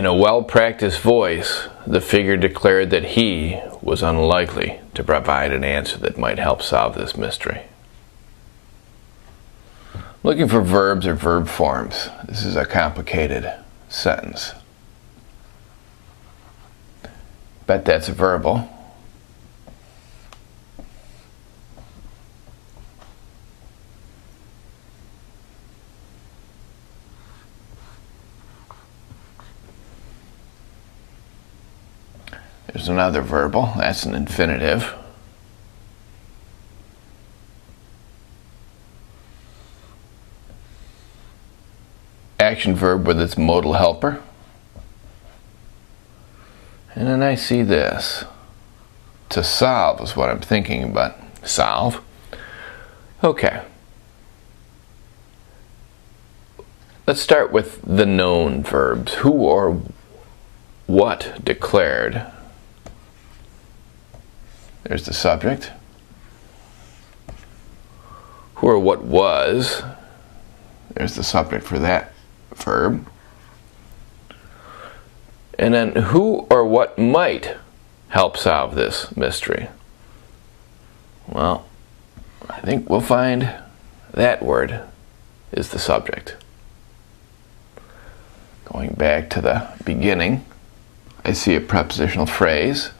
In a well-practiced voice, the figure declared that he was unlikely to provide an answer that might help solve this mystery. Looking for verbs or verb forms. This is a complicated sentence. Bet that's a verbal. There's another verbal, that's an infinitive. Action verb with its modal helper. And then I see this. To solve is what I'm thinking about. Solve. Okay. Let's start with the known verbs. Who or what declared? There's the subject. Who or what was? There's the subject for that verb. And then who or what might help solve this mystery? Well, I think we'll find that word is the subject. Going back to the beginning, I see a prepositional phrase.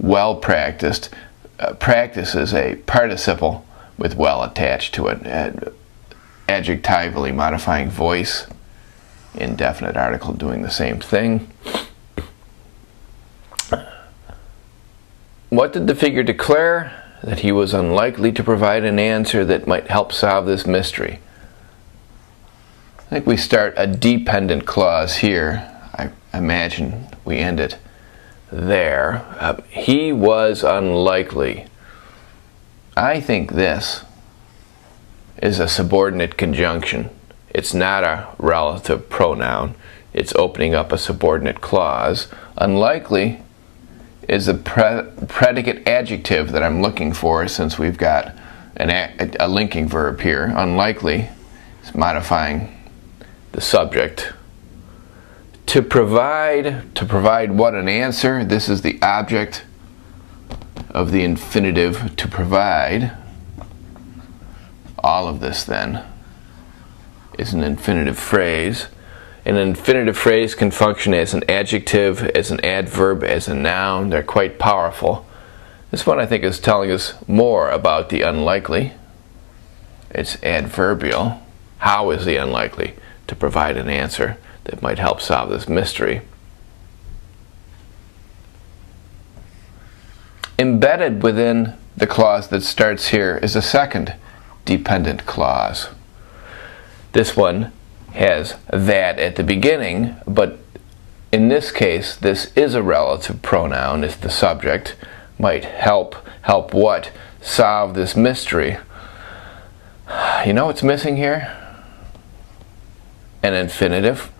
Well practiced. Practice is a participle with well attached to it. Adjectively modifying voice. Indefinite article doing the same thing. What did the figure declare? That he was unlikely to provide an answer that might help solve this mystery. I think we start a dependent clause here. I imagine we end it there. He was unlikely. I think this is a subordinate conjunction. It's not a relative pronoun. It's opening up a subordinate clause. Unlikely is a predicate adjective that I'm looking for, since we've got a linking verb here. Unlikely is modifying the subject. To provide what? An answer. This is the object of the infinitive to provide. All of this then is an infinitive phrase. An infinitive phrase can function as an adjective, as an adverb, as a noun. They're quite powerful. This one I think is telling us more about the unlikely. It's adverbial. How is the unlikely to provide an answer that might help solve this mystery? Embedded within the clause that starts here is a second dependent clause. This one has that at the beginning, but in this case, this is a relative pronoun. It's the subject. Might help. Help what? Solve this mystery. You know what's missing here? An infinitive.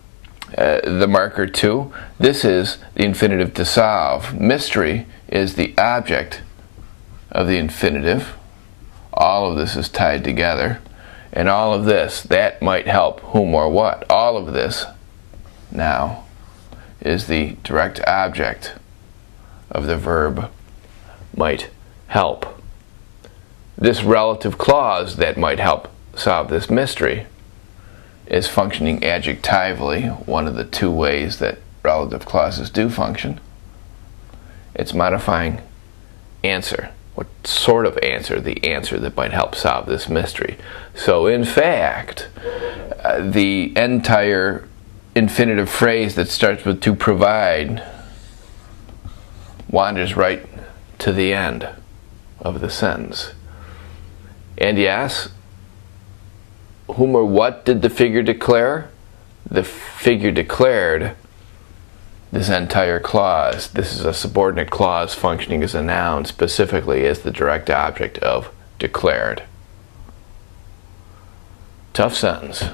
The marker too. This is the infinitive to solve. Mystery is the object of the infinitive. All of this is tied together. And all of this, that might help whom or what. All of this now is the direct object of the verb might help. This relative clause that might help solve this mystery is functioning adjectively, one of the two ways that relative clauses do function. It's modifying answer. What sort of answer? The answer that might help solve this mystery. So in fact, the entire infinitive phrase that starts with to provide wanders right to the end of the sentence. And yes, whom or what did the figure declare? The figure declared this entire clause. This is a subordinate clause functioning as a noun, specifically as the direct object of declared. Tough sentence.